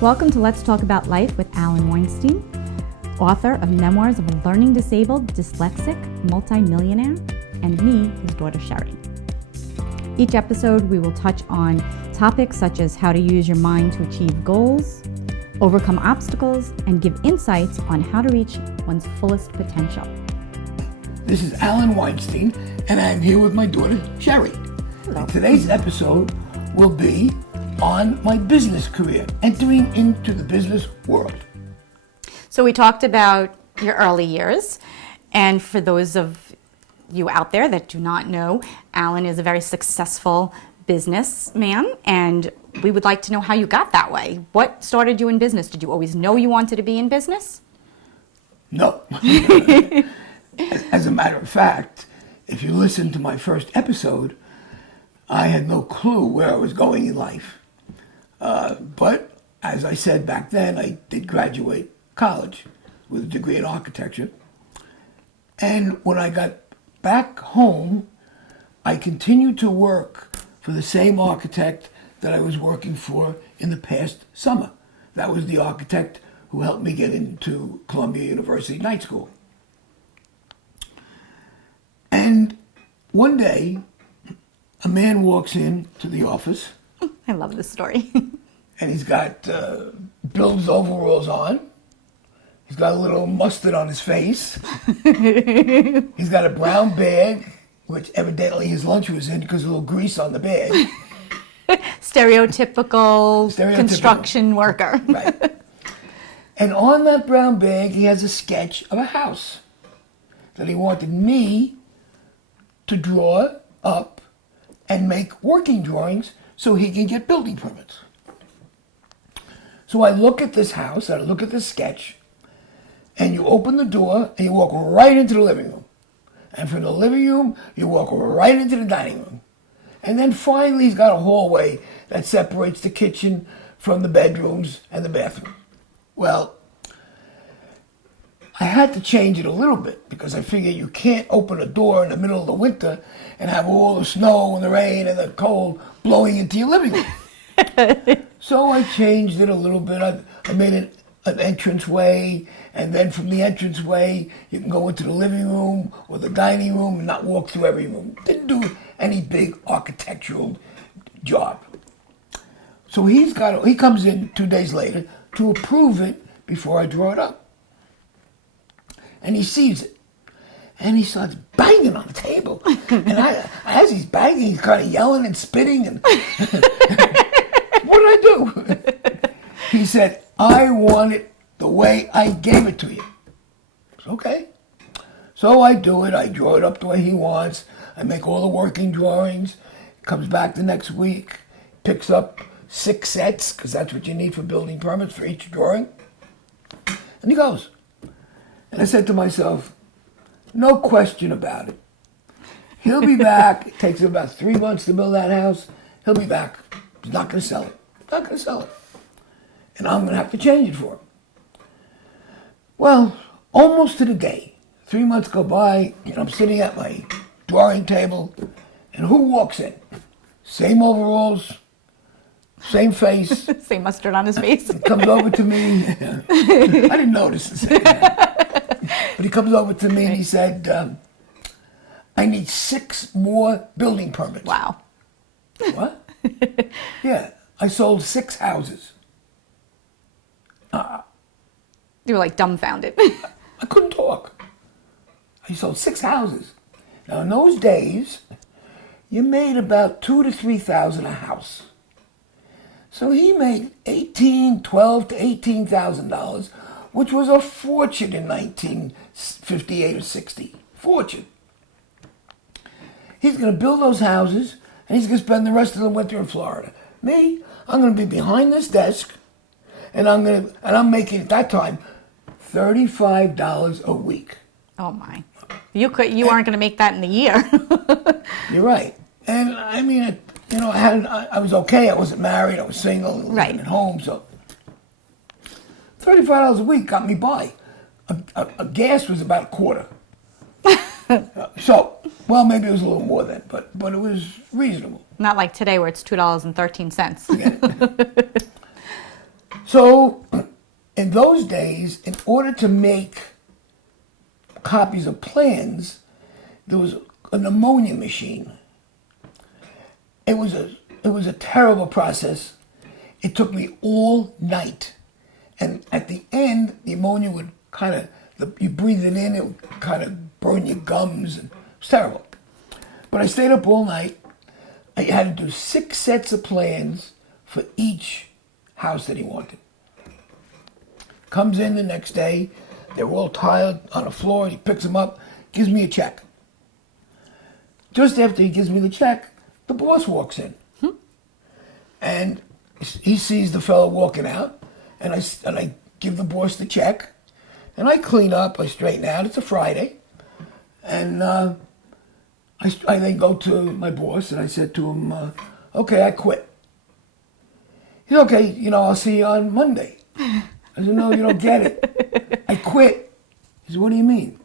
Welcome to Let's Talk About Life with Alan Weinstein, author of Memoirs of a Learning Disabled, Dyslexic, Multimillionaire, and me, his daughter Sherry. Each episode we will touch on topics such as how to use your mind to achieve goals, overcome obstacles, and give insights on how to reach one's fullest potential. This is Alan Weinstein, and I'm here with my daughter Sherry. Hello. Today's episode will be on my business career, entering into the business world. So we talked about your early years, and for those of you out there that do not know, Alan is a very successful businessman, and we would like to know how you got that way. What started you in business? Did you always know you wanted to be in business? No. As a matter of fact, if you listen to my first episode, I had no clue where I was going in life. But as I said back then, I did graduate college with a degree in architecture. And when I got back home, I continued to work for the same architect that I was working for in the past summer. That was the architect who helped me get into Columbia University Night School. And one day, a man walks in to the office. I love this story. And he's got Bill's overalls on. He's got a little mustard on his face. He's got a brown bag, which evidently his lunch was in because a little grease on the bag. Stereotypical construction worker. Right. And on that brown bag, he has a sketch of a house that he wanted me to draw up and make working drawings so he can get building permits. So I look at this house, I look at this sketch, and you open the door and you walk right into the living room. And from the living room, you walk right into the dining room. And then finally he's got a hallway that separates the kitchen from the bedrooms and the bathroom. Well, I had to change it a little bit because I figured you can't open a door in the middle of the winter and have all the snow and the rain and the cold blowing into your living room. So I changed it a little bit. I made it an entranceway, and then from the entranceway, you can go into the living room or the dining room and not walk through every room. Didn't do any big architectural job. So he comes in 2 days later to approve it before I draw it up. And he sees it. And he starts banging on the table. And as he's banging, he's kind of yelling and spitting. And what did I do? He said, I want it the way I gave it to you. Okay. So I do it. I draw it up the way he wants. I make all the working drawings. Comes back the next week. Picks up 6 sets, because that's what you need for building permits for each drawing. And he goes. And I said to myself, no question about it. He'll be back. It takes him about 3 months to build that house. He'll be back. He's not going to sell it. Not going to sell it. And I'm going to have to change it for him. Well, almost to the day, 3 months go by, and I'm sitting at my drawing table, and who walks in? Same overalls, same face. Same mustard on his face. He comes over to me. I didn't notice it. But he comes over to me and he said, I need 6 more building permits. Wow. What? Yeah, I sold 6 houses. You were like dumbfounded. I couldn't talk. I sold 6 houses. Now in those days, you made about $2,000 to $3,000 a house. So he made $12,000 to $18,000, which was a fortune in 1958 or 60. Fortune. He's going to build those houses, and he's going to spend the rest of the winter in Florida. Me, I'm going to be behind this desk, and I'm making at that time $35 a week. Oh my! You aren't going to make that in the year. You're right, and I mean, I was okay. I wasn't married. I was single. Right. Living at home, so $35 a week got me by. A gas was about a quarter. So, well, maybe it was a little more then, but it was reasonable. Not like today where it's $2.13. Yeah. So, in those days, in order to make copies of plans, there was a pneumonia machine. It was a terrible process. It took me all night. And at the end, the ammonia would kind of, you breathe it in, it would kind of burn your gums. And it was terrible. But I stayed up all night. I had to do 6 sets of plans for each house that he wanted. Comes in the next day. They're all tired on the floor. He picks them up, gives me a check. Just after he gives me the check, the boss walks in. And he sees the fellow walking out, and I give the boss the check, and I clean up, I straighten out. It's a Friday, and I then go to my boss, and I said to him, okay, I quit. He said, okay, I'll see you on Monday. I said, no, you don't get it. I quit. He said, what do you mean?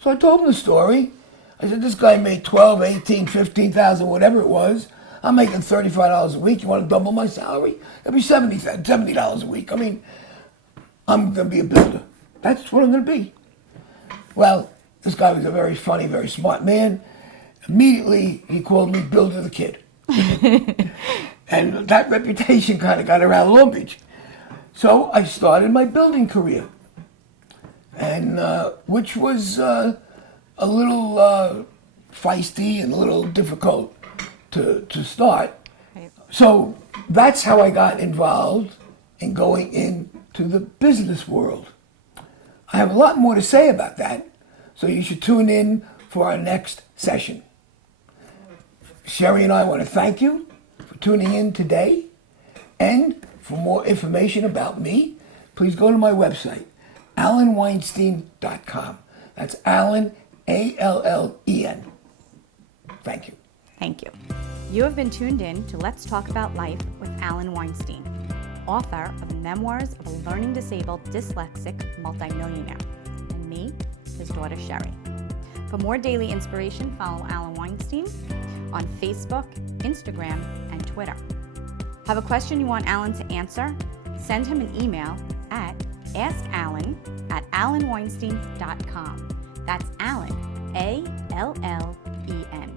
So I told him the story. I said, this guy made 12, 18, 15,000, whatever it was. I'm making $35 a week. You want to double my salary? It'll be $70 a week. I mean, I'm going to be a builder. That's what I'm going to be. Well, this guy was a very funny, very smart man. Immediately, he called me Builder the Kid. And that reputation kind of got around Long Beach. So I started my building career, and which was a little feisty and a little difficult to start. Right. So that's how I got involved in going into the business world. I have a lot more to say about that, so you should tune in for our next session. Sherry and I want to thank you for tuning in today, and for more information about me, please go to my website, alanweinstein.com. That's Alan, A-L-L-E-N. Thank you. Thank you. You have been tuned in to Let's Talk About Life with Alan Weinstein, author of Memoirs of a Learning Disabled Dyslexic Multimillionaire, and me, his daughter Sherry. For more daily inspiration, follow Alan Weinstein on Facebook, Instagram, and Twitter. Have a question you want Alan to answer? Send him an email at askalan@alanweinstein.com. That's Alan, A-L-L-E-N.